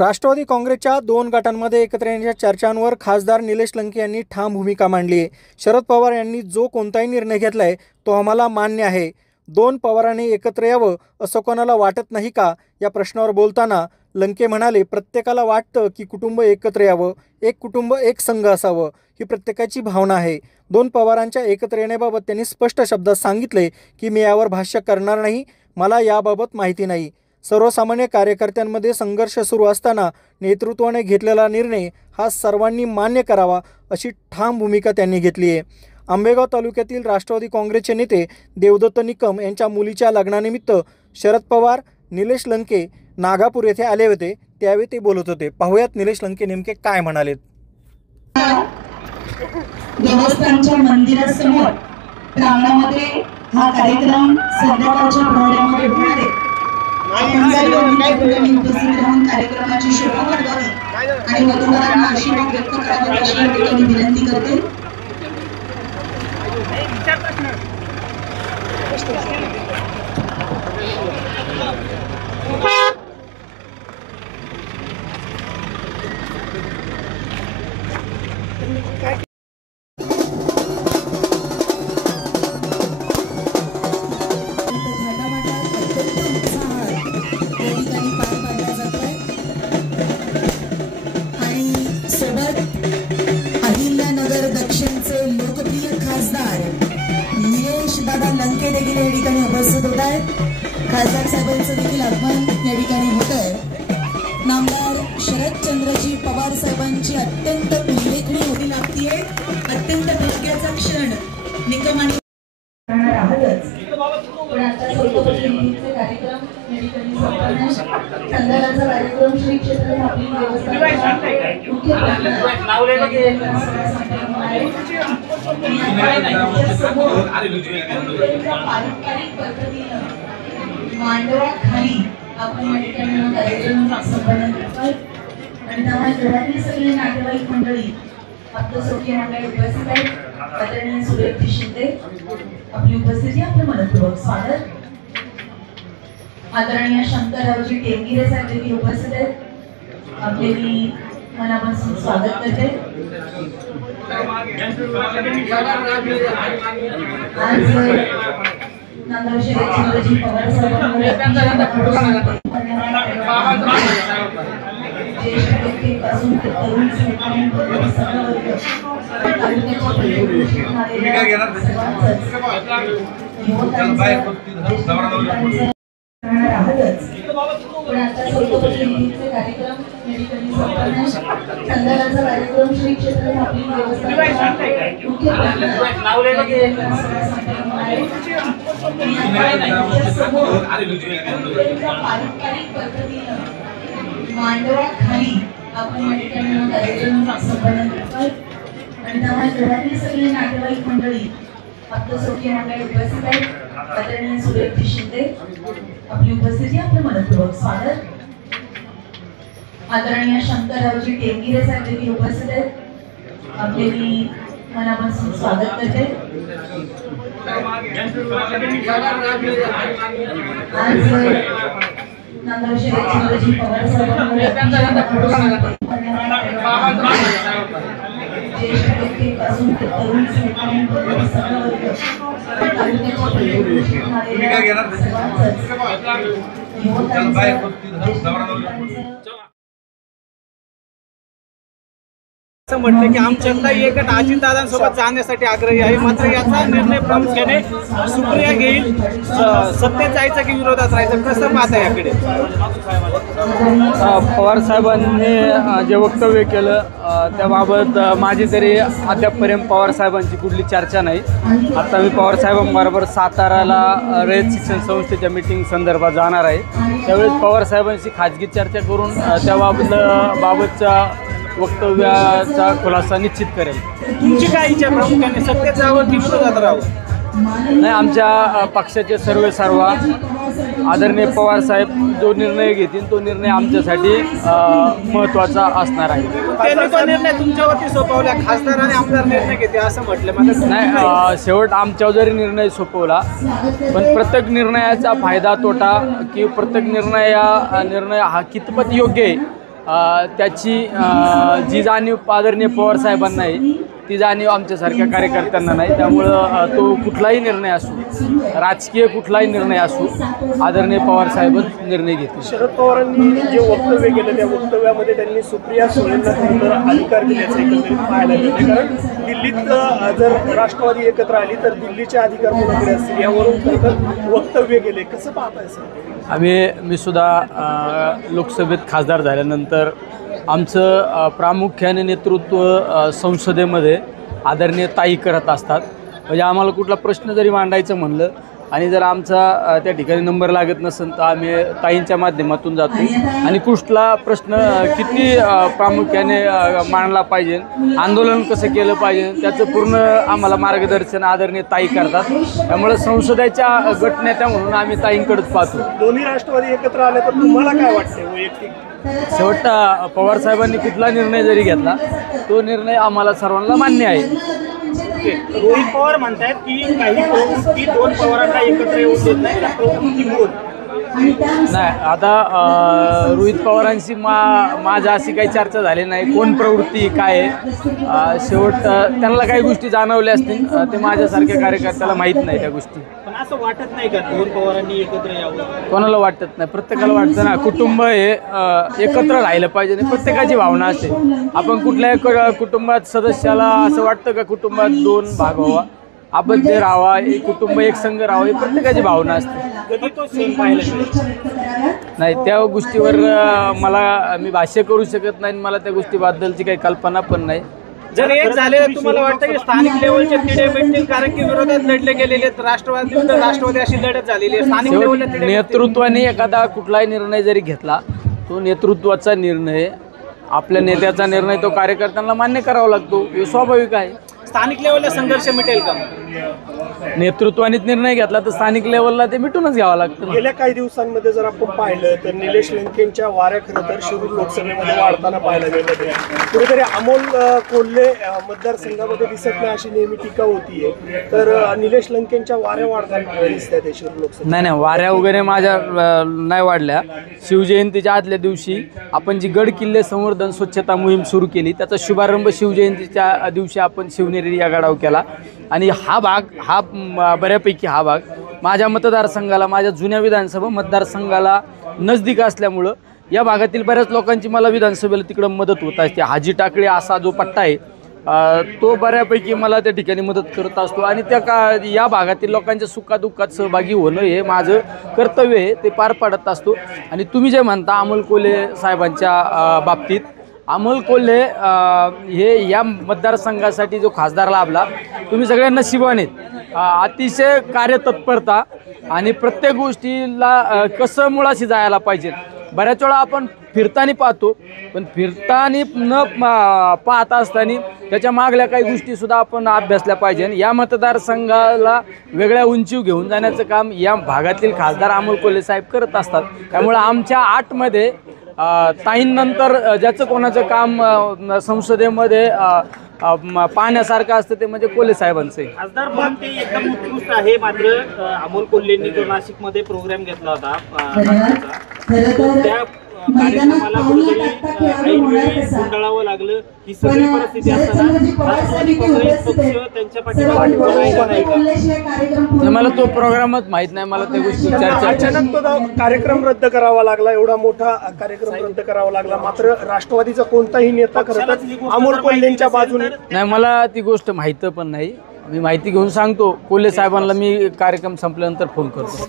राष्ट्रवादी काँग्रेसच्या दोन गटांमध्ये एकत्र येण्याच्या चर्चांवर खासदार निलेश लंके यांनी ठाम भूमिका मांडली आहे। शरद पवार यांनी जो कोणताही निर्णय घेतलाय तो आम्हाला मान्य आहे। दोन पवारांनी एकत्र यावं असं कोणाला वाटत नाही का या प्रश्नावर बोलताना लंके म्हणाले, प्रत्येकाला वाटतं की कुटुंब एकत्र यावं, एक कुटुंब एक संघ असावं, ही प्रत्येकाची भावना आहे। दोन पवारांच्या एकत्र येण्याबाबत त्यांनी स्पष्ट शब्दात सांगितले की मी यावर भाष्य करणार नाही, मला याबाबत माहिती नाही। सर्वसामान्य कार्यकर्त्यांमध्ये संघर्ष सुरू असताना नेतृत्वाने घेतलेला निर्णय हा सर्वांनी मान्य करावा अशी ठाम भूमिका त्यांनी घेतली आहे। आंबेगाव तालुक्यातील राष्ट्रवादी काँग्रेसचे नेते देवदत्त निकम यांच्या मुलीच्या लग्नानिमित्त शरद पवार निलेश लंके नागापूर येथे आले होते, त्यावेळी ते बोलत होते। पाहूयात निलेश लंके नेमके काय म्हणालेत। देवस्थानच्या मंदिरासमोर प्रांगणामध्ये हा कार्यक्रम संध्याकाळच्या प्रहरामध्ये होणार आहे। आपण सर्वांनी उपस्थित राहून कार्यक्रमाची शोभा वाढवावी आणि वधूवरांना आशीर्वाद व्यक्त करावा अशी या ठिकाणी विनंती करते। लोकप्रिय खासदार निलेश दादा लंके देखील या ठिकाणी उपस्थित होत आहेत। खासदार साहेबांचं देखील आगमन या ठिकाणी होत आहे। नामदार शरदचंद्रजी पवार साहेबांची अत्यंत उल्लेखनीय होती लागतीये। अत्यंत भाग्याचा क्षण निकमाने पण आता सर्वपक्षीय कार्यक्रम या ठिकाणी संपन्न आहे। संध्याकाळचा कार्यक्रम श्री क्षेत्र आपली व्यवस्था मुख्य पारंपरिक पद्धतीनं मांडवाखाली आपण या ठिकाणी कार्यक्रम संपन्न करतोय आणि त्यामुळे घरातली सगळी नातेवाईक मंडळी आपलं सौख्य मंडळी उपस्थित आहेत। आदरणीय सुरेश शिंदे आपली उपस्थिती आपलं मनपूर्वक स्वागत। आदरणीय शंकररावजी टेंगिरे साहेब देखील उपस्थित आहेत, आपले मी मनापासून स्वागत करते। आज नामदार शरदचंद्रजी पवार साहेबांना ज्येष्ठ व्यक्तीपासून तरुण सर्वांपर्यंत सगळा वर्ग पण आता सर्वपक्षीय कार्यक्रम या ठिकाणी संपन्न आहे। संध्याकाळचा कार्यक्रम श्री क्षेत्र आपली व्यवस्था मुख्य पारंपरिक पद्धतीनं मांडवाखाली आपण या ठिकाणी कार्यक्रम संपन्न करतोय आणि त्यामुळे घरातली सगळी नातेवाईक मंडळी आपलं सौख्य मंडळी उपस्थित आहेत। आदरणीय सुरेश शिंदे आपली उपस्थिती आपलं मनपूर्वक स्वागत। आदरणीय शंकररावजी टेंगिरे साहेब देखील उपस्थित आहेत, आपले मी मनापासून स्वागत करते। आज नामदार शरदचंद्रजी पवार साहेबांना ज्येष्ठ व्यक्तीपासून तरुण सर्वांपर्यंत सगळा वर्ग असं म्हटलं की आमच्या एकट अजितदादांसोबत जाण्यासाठी आग्रही आहे, मात्र याचा निर्णय प्रामुख्याने सुप्रिया घेईल। सत्तेत जायचं की विरोधात राहायचं, कसं पाहता याकडे? पवार साहेबांनी जे वक्तव्य केलं त्याबाबत माझी तरी अद्यापपर्यंत पवार साहेबांची कुठली चर्चा नाही। आता मी पवार साहेबांबरोबर साताराला रयत शिक्षण संस्थेच्या मीटिंग संदर्भात जाणार आहे, त्यावेळेस पवार साहेबांशी खाजगी चर्चा करून त्याबाबतच्या वक्तव्याचा खुलासा निश्चित करेल। तुमची काय इच्छा प्रामुख्याने, सत्तेत जावं की विरोधात राहावं? नाही, आमच्या पक्षाचे सर्व आदरणीय पवार साहेब जो निर्णय घेतील तो निर्णय आमच्यासाठी महत्त्वाचा असणार आहे। त्यांनी तो निर्णय तुमच्यावरती सोपवला, खासदार आणि आमदार निर्णय घेते असं म्हटलं नाही। शेवट आमच्यावर जरी निर्णय सोपवला पण प्रत्येक निर्णयाचा फायदा तोटा की प्रत्येक निर्णय हा कितपत योग्य आहे त्याची जी जाणीव आदरणीय पवार साहेबांना आहे ती जाणीव आमच्यासारख्या कार्यकर्त्यांना नाही. त्यामुळं तो कुठलाही निर्णय असू, राजकीय कुठलाही निर्णय असू, आदरणीय पवार साहेबच निर्णय घेतील. शरद पवारांनी जे वक्तव्य केलं त्या वक्तव्यामध्ये त्यांनी सुप्रिया सुळेंना खरं अधिकार दिल्याचं एकंदरीत पाहायला मिळते. कारण दिल्लीत जर राष्ट्रवादी एकत्र आली तर दिल्लीचे अधिकार कोणाकडे असतील यावरून खरं वक्तव्य केले. कसं पाहताय सर? मी सुद्धा लोकसभेत खासदार झाल्यानंतर आमचं प्रामुख्याने नेतृत्व संसदेमध्ये आदरणीय ताई करत असतात. म्हणजे आम्हाला कुठला प्रश्न जरी मांडायचं म्हणलं आणि जर आमचा त्या ठिकाणी नंबर लागत नसेल तर आम्ही ताईंच्या माध्यमातून जातो आणि कुठला प्रश्न किती प्रामुख्याने मांडला पाहिजे, आंदोलन कसं केलं पाहिजे त्याचं पूर्ण आम्हाला मार्गदर्शन आदरणीय ताई करतात. त्यामुळे संसदेच्या गटनेत्या म्हणून आम्ही ताईंकडेच पाहतो. दोन्ही राष्ट्रवादी एकत्र आले तर तुम्हाला काय वाटते वैयक्तिक? शेवटचा पवार साहेबांनी कुठला निर्णय जरी घेतला तो निर्णय आम्हाला सर्वांना मान्य आहे. रोहित पवार म्हणतात की काही प्रवृत्ती दोन पवारांना एकत्र येऊ देत नाही, प्रवृत्ती बोल नाही. आता रोहित पवारांशी माझ्या अशी काही चर्चा झाली नाही. कोण प्रवृत्ती काय आहे शेवट त्यांना काही गोष्टी जाणवल्या असतील, ते माझ्यासारख्या कार्यकर्त्याला माहीत नाही त्या गोष्टी. पण असं वाटत नाही का दोन पवारांनी एकत्र यावं? कोणाला वाटत नाही, प्रत्येकाला वाटतं ना. कुटुंब हे एकत्र राहिलं पाहिजे आणि प्रत्येकाची भावना असते. आपण कुठल्याही कुटुंबात सदस्याला असं वाटतं का कुटुंबात दोन भाग व्हावा, आपण ते राहावा, एक कुटुंब एक संघ राहावं, ही प्रत्येकाची भावना असते. कधी तो सेम पाहिला नाही त्या गोष्टीवर मी भाष्य करू शकत नाही. मला त्या गोष्टीबद्दलची काही कल्पना पण नाही. जर एक झालेलं तुम्हाला वाटतं की स्थानिक लेवलचे तिढे भेटतील, कारण की विरोधात लढले गेलेले राष्ट्रवादी अशी लढत झालेली आहे. स्थानिक लेवलला नेतृत्वाने एखादा कुठलाही निर्णय जरी घेतला तो नेतृत्वाचा निर्णय, आपल्या नेत्याचा निर्णय तो कार्यकर्त्यांना मान्य करावा लागतो, हे स्वाभाविक आहे. स्थानिक लेवलला संघर्ष मिटेल का? नेतृत्वानेच निर्णय घेतला तर स्थानिक लेवलला ते मिटूनच घ्यावं लागतं. गेल्या काही दिवसांमध्ये जर आपण पाहिलं तर निलेश लंकेंच्या वाऱ्या खरं तर शिरूर लोकसभेमध्ये वाढताना पाहायला मिळत आहे. कुठेतरी अमोल कोल्हे मतदारसंघामध्ये दिसत नाही अशी नेहमी टीका होतीये. तर निलेश लंकेंच्या वाऱ्या वाढताना दिसत आहेत शिरूर लोकसभेत. नाही वाऱ्या वगैरे माझ्या नाही वाढल्या. शिवजयंतीच्या आदल्या दिवशी आपण जी गड किल्ले संवर्धन स्वच्छता मोहीम सुरू केली त्याचा शुभारंभ शिवजयंतीच्या दिवशी आपण शिवनेरी या गडावर केला. आणि हा बऱ्यापैकी हा भाग माझ्या मतदारसंघाला, माझ्या जुन्या विधानसभा मतदारसंघाला नजदीक असल्यामुळं या भागातील बऱ्याच लोकांची मला विधानसभेला तिकडं मदत होत असते. हाजी टाकळी असा जो पट्टा आहे तो बऱ्यापैकी मला त्या ठिकाणी मदत करत असतो आणि या भागातील लोकांच्या सुखादुःखात सहभागी होणं हे माझं कर्तव्य आहे, ते पार पाडत असतो. आणि तुम्ही जे म्हणता अमोल कोल्हे साहेबांच्या बाबतीत, अमोल कोल्हे हे या मतदारसंघासाठी जो खासदार लाभला, तुम्ही सगळे नशिबाने अतिशय कार्यतत्परता आणि प्रत्येक गोष्टीला कसं मुळाशी जायला पाहिजे. बऱ्याच वेळा आपण फिरताना पाहतो, पण फिरताना न पाहता असताना त्याच्या मागल्या काही गोष्टीसुद्धा आपण अभ्यासल्या पाहिजे. या मतदारसंघाला वेगळ्या उंचीवर घेऊन जाण्याचं काम या भागातील खासदार अमोल कोल्हे साहेब करत असतात. त्यामुळं आमच्या 8मध्ये ताईंनंतर ज्याचं कोणाचं काम संसदेमध्ये पाहण्यासारखं असतं ते म्हणजे कोल्हे साहेबांचं आहे. खासदार पण ते एकदम उत्कृष्ट आहे. मात्र अमोल कोल्हेंनी जो नाशिकमध्ये प्रोग्राम घेतला होता त्या कार्यक्रमाला कुठेतरी ऐनवेळी गुंडाळावं लागलं. ही सगळी परिस्थिती असताना काँग्रेस पक्ष त्यांच्या पाठीमागे मला तो प्रोग्रामच माहित नाही. मला त्या गोष्टी अचानक तो कार्यक्रम रद्द करावा लागला, एवढा मोठा कार्यक्रम रद्द करावा लागला. मात्र राष्ट्रवादीचा कोणताही नेता खरं तर अमोल कोल्हेंच्या बाजूने नाही. मला ती गोष्ट माहित पण नाही. मी माहिती घेऊन सांगतो. कोल्हे साहेबांना मी कार्यक्रम संपल्यानंतर फोन करतो.